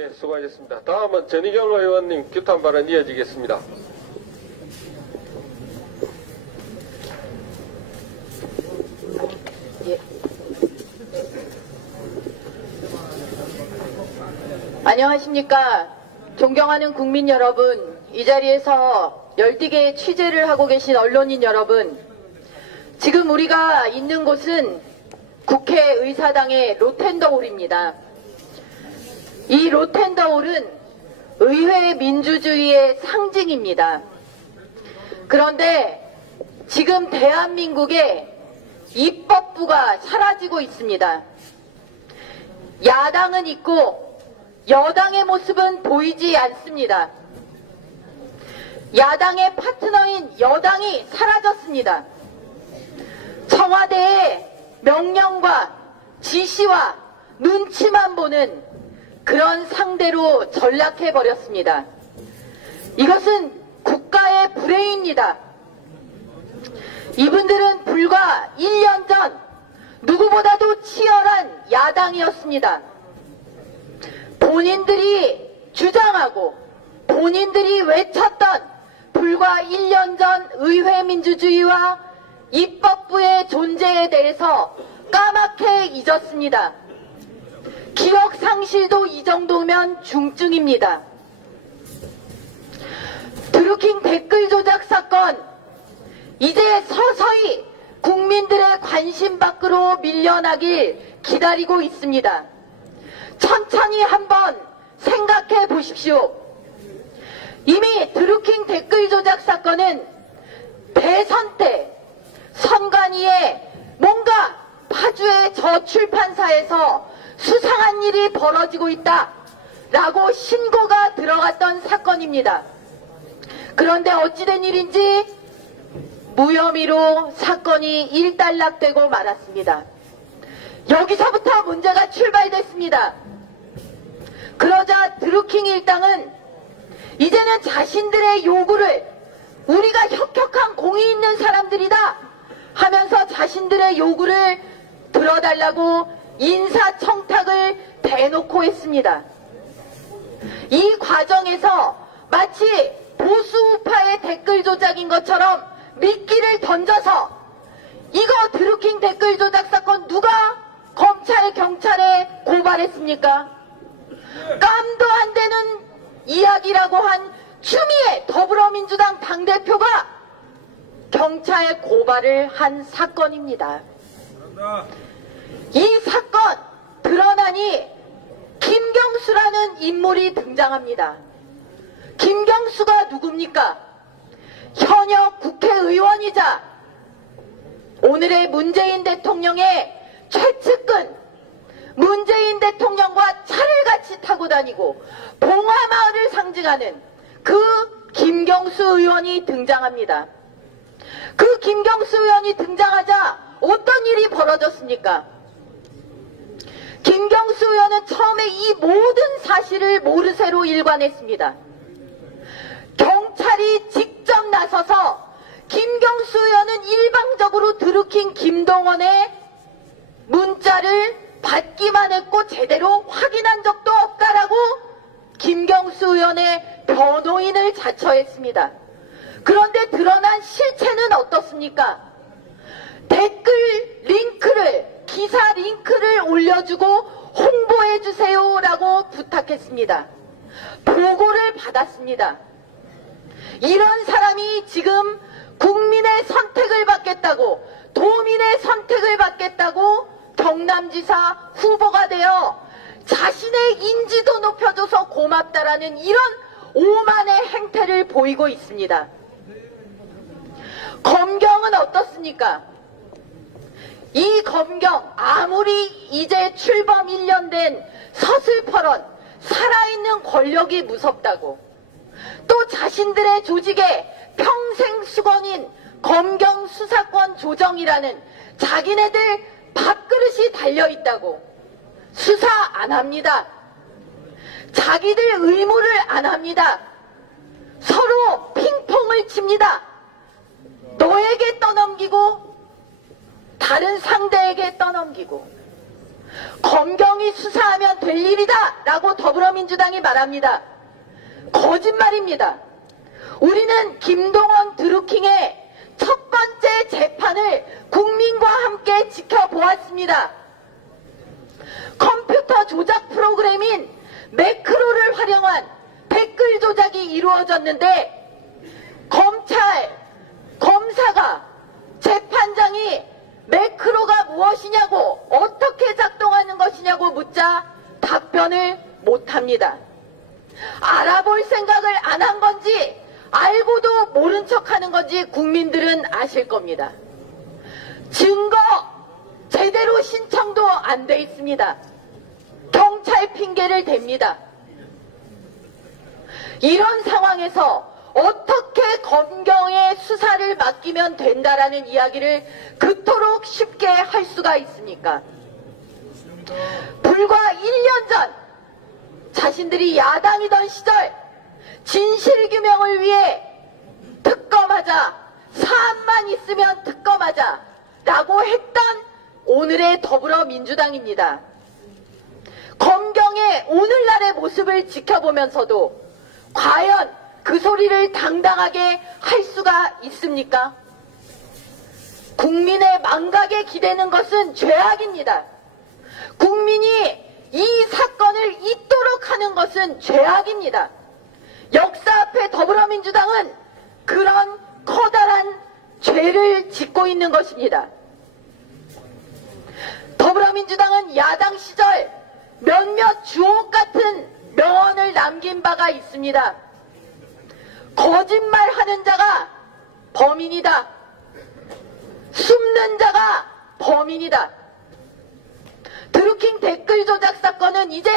예, 수고하셨습니다. 다음은 전희경 의원님 규탄 발언 이어지겠습니다. 예. 안녕하십니까. 존경하는 국민 여러분, 이 자리에서 열띠게 취재를 하고 계신 언론인 여러분, 지금 우리가 있는 곳은 국회의사당의 로텐더홀입니다. 이 로텐더홀은 의회 민주주의의 상징입니다. 그런데 지금 대한민국의 입법부가 사라지고 있습니다. 야당은 있고 여당의 모습은 보이지 않습니다. 야당의 파트너인 여당이 사라졌습니다. 청와대의 명령과 지시와 눈치만 보는 그런 상대로 전락해버렸습니다. 이것은 국가의 불행입니다. 이분들은 불과 1년 전 누구보다도 치열한 야당이었습니다. 본인들이 주장하고 본인들이 외쳤던 불과 1년 전 의회 민주주의와 입법부의 존재에 대해서 까맣게 잊었습니다. 기억 상실도 이 정도면 중증입니다. 드루킹 댓글 조작 사건, 이제 서서히 국민들의 관심 밖으로 밀려나길 기다리고 있습니다. 천천히 한번 생각해 보십시오. 이미 드루킹 댓글 조작 사건은 대선 때 선관위에 뭔가 파주의 저 출판사에서 수상한 일이 벌어지고 있다라고 신고가 들어갔던 사건입니다. 그런데 어찌된 일인지 무혐의로 사건이 일단락되고 말았습니다. 여기서부터 문제가 출발됐습니다. 그러자 드루킹 일당은 이제는 자신들의 요구를 우리가 혁혁한 공이 있는 사람들이다 하면서 자신들의 요구를 들어달라고 인사청탁을 대놓고 했습니다. 이 과정에서 마치 보수우파의 댓글 조작인 것처럼 미끼를 던져서 이거 드루킹 댓글 조작 사건 누가 검찰 경찰에 고발했습니까? 깜도 안 되는 이야기라고 한 추미애 더불어민주당 당대표가 경찰에 고발을 한 사건입니다. 이 사건 드러나니 김경수라는 인물이 등장합니다. 김경수가 누굽니까? 현역 국회의원이자 오늘의 문재인 대통령의 최측근, 문재인 대통령과 차를 같이 타고 다니고 봉화마을을 상징하는 그 김경수 의원이 등장합니다. 그 김경수 의원이 등장하자 어떤 일이 벌어졌습니까? 김경수 의원은 처음에 이 모든 사실을 모르쇠로 일관했습니다. 경찰이 직접 나서서 김경수 의원은 일방적으로 드루킹 김동원의 문자를 받기만 했고 제대로 확인한 적도 없다라고 김경수 의원의 변호인을 자처했습니다. 그런데 드러난 실체는 어떻습니까? 댓글 링크를, 기사 링크를 올려주고 홍보해주세요라고 부탁했습니다. 보고를 받았습니다. 이런 사람이 지금 국민의 선택을 받겠다고, 도민의 선택을 받겠다고 경남지사 후보가 되어 자신의 인지도 높여줘서 고맙다라는 이런 오만의 행태를 보이고 있습니다. 검경은 어떻습니까? 이 검경 아무리 이제 출범 1년 된 서슬퍼런 살아있는 권력이 무섭다고 또 자신들의 조직에 평생 수건인 검경 수사권 조정이라는 자기네들 밥그릇이 달려있다고 수사 안 합니다. 자기들 의무를 안 합니다. 서로 핑퐁을 칩니다. 너에게 떠넘기고 다른 상대에게 떠넘기고 검경이 수사하면 될 일이다 라고 더불어민주당이 말합니다. 거짓말입니다. 우리는 김동원 드루킹의 첫 번째 재판을 국민과 함께 지켜보았습니다. 컴퓨터 조작 프로그램인 매크로를 활용한 댓글 조작이 이루어졌는데 검찰, 검사가, 재판장이 매크로가 무엇이냐고, 어떻게 작동하는 것이냐고 묻자 답변을 못합니다. 알아볼 생각을 안 한 건지 알고도 모른 척하는 건지 국민들은 아실 겁니다. 증거 제대로 신청도 안 돼 있습니다. 경찰 핑계를 댑니다. 이런 상황에서 어떻게 검경의 수사를 맡기면 된다라는 이야기를 그토록 쉽게 할 수가 있습니까? 불과 1년 전 자신들이 야당이던 시절 진실규명을 위해 특검하자, 사안만 있으면 특검하자 라고 했던 오늘의 더불어민주당입니다. 검경의 오늘날의 모습을 지켜보면서도 과연 그 소리를 당당하게 할 수가 있습니까? 국민의 망각에 기대는 것은 죄악입니다. 국민이 이 사건을 잊도록 하는 것은 죄악입니다. 역사 앞에 더불어민주당은 그런 커다란 죄를 짓고 있는 것입니다. 더불어민주당은 야당 시절 몇몇 주옥 같은 명언을 남긴 바가 있습니다. 거짓말하는 자가 범인이다. 숨는 자가 범인이다. 드루킹 댓글 조작 사건은 이제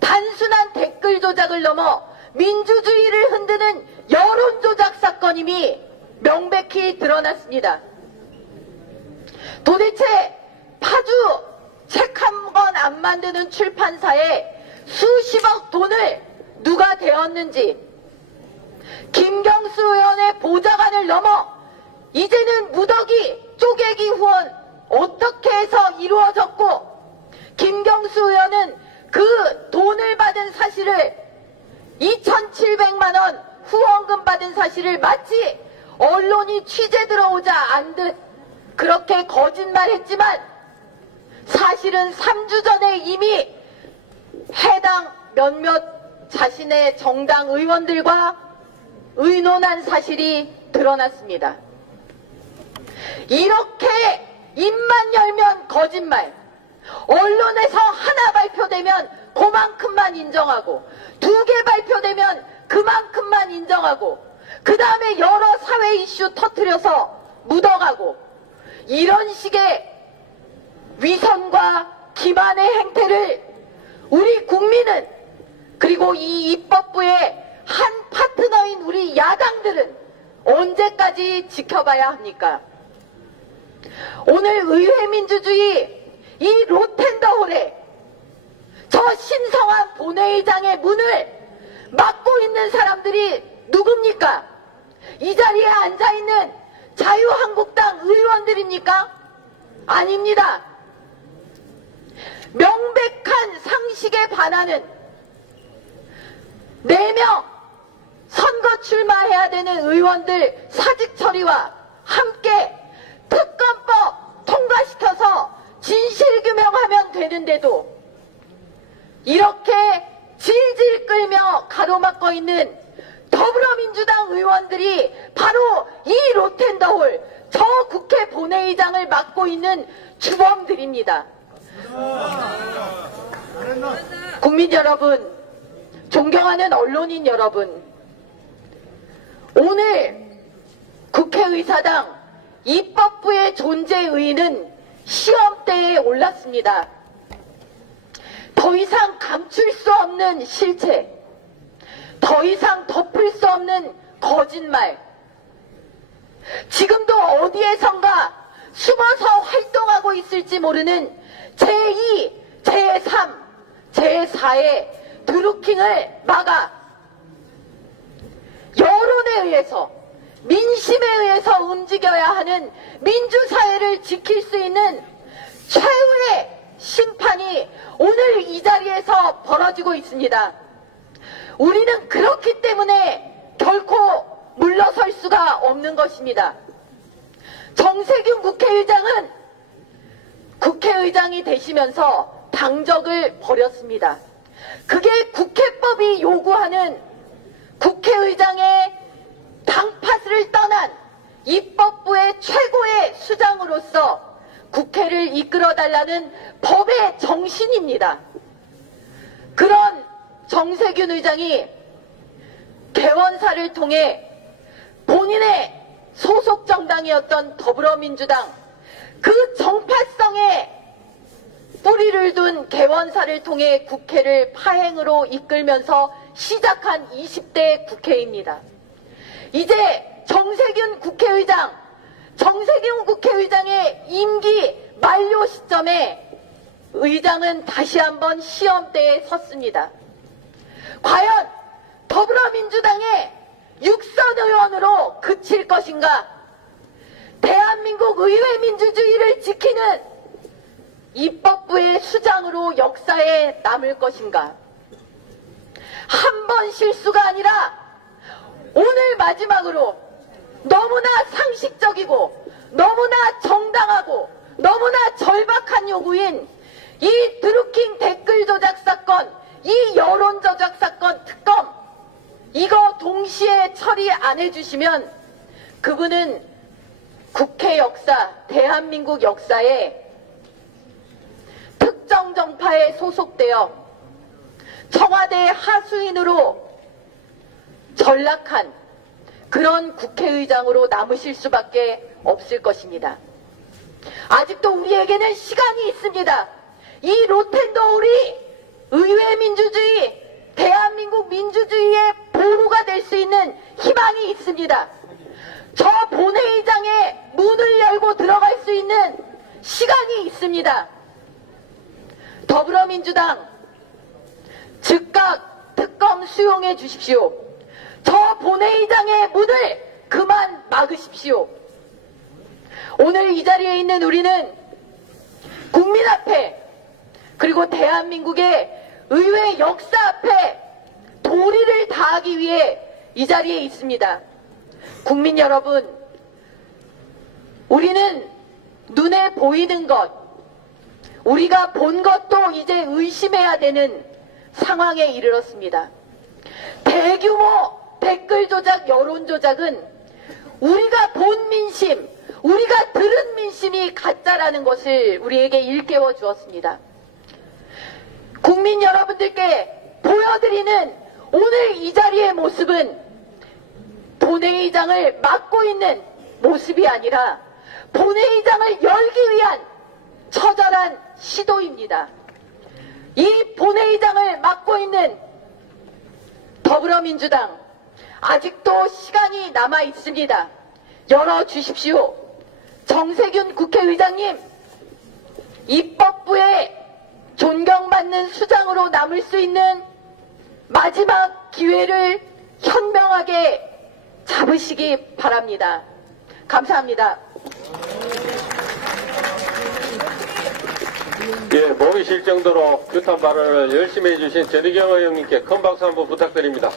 단순한 댓글 조작을 넘어 민주주의를 흔드는 여론 조작 사건임이 명백히 드러났습니다. 도대체 파주 책 한 권 안 만드는 출판사에 수십억 돈을 누가 대었는지, 김경수 의원의 보좌관을 넘어 이제는 무더기 쪼개기 후원 어떻게 해서 이루어졌고, 김경수 의원은 그 돈을 받은 사실을 2,700만 원 후원금 받은 사실을 마치 언론이 취재 들어오자 안 듯 그렇게 거짓말했지만 사실은 3주 전에 이미 해당 몇몇 자신의 정당 의원들과 의논한 사실이 드러났습니다. 이렇게 입만 열면 거짓말, 언론에서 하나 발표되면 그만큼만 인정하고, 2개 발표되면 그만큼만 인정하고, 그 다음에 여러 사회 이슈 터뜨려서 묻어가고, 이런 식의 위선과 기만의 행태를 우리 국민은, 그리고 이 입법부의 한 파트너인 우리 야당들은 언제까지 지켜봐야 합니까? 오늘 의회 민주주의 이 로텐더홀에 저 신성한 본회의장의 문을 막고 있는 사람들이 누굽니까? 이 자리에 앉아있는 자유한국당 의원들입니까? 아닙니다. 명백한 상식에 반하는 4명 선거 출마해야 되는 의원들 사직 처리와 함께 특검법 통과시켜서 진실규명하면 되는데도 이렇게 질질 끌며 가로막고 있는 더불어민주당 의원들이 바로 이 로텐더홀, 저 국회 본회의장을 맡고 있는 주범들입니다. 국민 여러분, 존경하는 언론인 여러분, 오늘 국회의사당 입법부의 존재 의의는 시험대에 올랐습니다. 더 이상 감출 수 없는 실체, 더 이상 덮을 수 없는 거짓말, 지금도 어디에선가 숨어서 활동하고 있을지 모르는 제2, 제3, 제4의 드루킹을 막아 여론에 의해서, 민심에 의해서 움직여야 하는 민주사회를 지킬 수 있는 최후의 심판이 오늘 이 자리에서 벌어지고 있습니다. 우리는 그렇기 때문에 결코 물러설 수가 없는 것입니다. 정세균 국회의장은 국회의장이 되시면서 당적을 버렸습니다. 그게 국회법이 요구하는 국회의장의 당파스를 떠난 입법부의 최고의 수장으로서 국회를 이끌어달라는 법의 정신입니다. 그런 정세균 의장이 개원사를 통해 본인의 소속 정당이었던 더불어민주당 그 정파성에 뿌리를 둔 개원사를 통해 국회를 파행으로 이끌면서 시작한 20대 국회입니다. 이제 정세균 국회의장의 임기 만료 시점에 의장은 다시 한번 시험대에 섰습니다. 과연 더불어민주당의 육선 의원으로 그칠 것인가? 대한민국 의회 민주주의를 지키는 입법부의 수장으로 역사에 남을 것인가? 한 번 실수가 아니라 오늘 마지막으로 너무나 상식적이고 너무나 정당하고 너무나 절박한 요구인 이 드루킹 댓글 조작 사건, 이 여론 조작 사건 특검, 이거 동시에 처리 안 해주시면 그분은 국회 역사, 대한민국 역사에 특정 정파에 소속되어 청와대 하수인으로 전락한 그런 국회의장으로 남으실 수밖에 없을 것입니다. 아직도 우리에게는 시간이 있습니다. 이 로텐더홀이 의회 민주주의, 대한민국 민주주의의 보루가 될 수 있는 희망이 있습니다. 저 본회의장에 문을 열고 들어갈 수 있는 시간이 있습니다. 더불어민주당 즉각 특검 수용해 주십시오. 저 본회의장의 문을 그만 막으십시오. 오늘 이 자리에 있는 우리는 국민 앞에 그리고 대한민국의 의회 역사 앞에 도리를 다하기 위해 이 자리에 있습니다. 국민 여러분, 우리는 눈에 보이는 것, 우리가 본 것도 이제 의심해야 되는 상황에 이르렀습니다. 대규모 댓글 조작, 여론 조작은 우리가 본 민심, 우리가 들은 민심이 가짜라는 것을 우리에게 일깨워 주었습니다. 국민 여러분들께 보여드리는 오늘 이 자리의 모습은 본회의장을 막고 있는 모습이 아니라 본회의장을 열기 위한 처절한 시도입니다. 이 본회의장을 막고 있는 더불어민주당, 아직도 시간이 남아 있습니다. 열어주십시오. 정세균 국회의장님, 입법부의 존경받는 수장으로 남을 수 있는 마지막 기회를 현명하게 잡으시기 바랍니다. 감사합니다. 예, 몸이 실 정도로 규탄 발언을 열심히 해주신 전희경 의원님께 큰 박수 한번 부탁드립니다.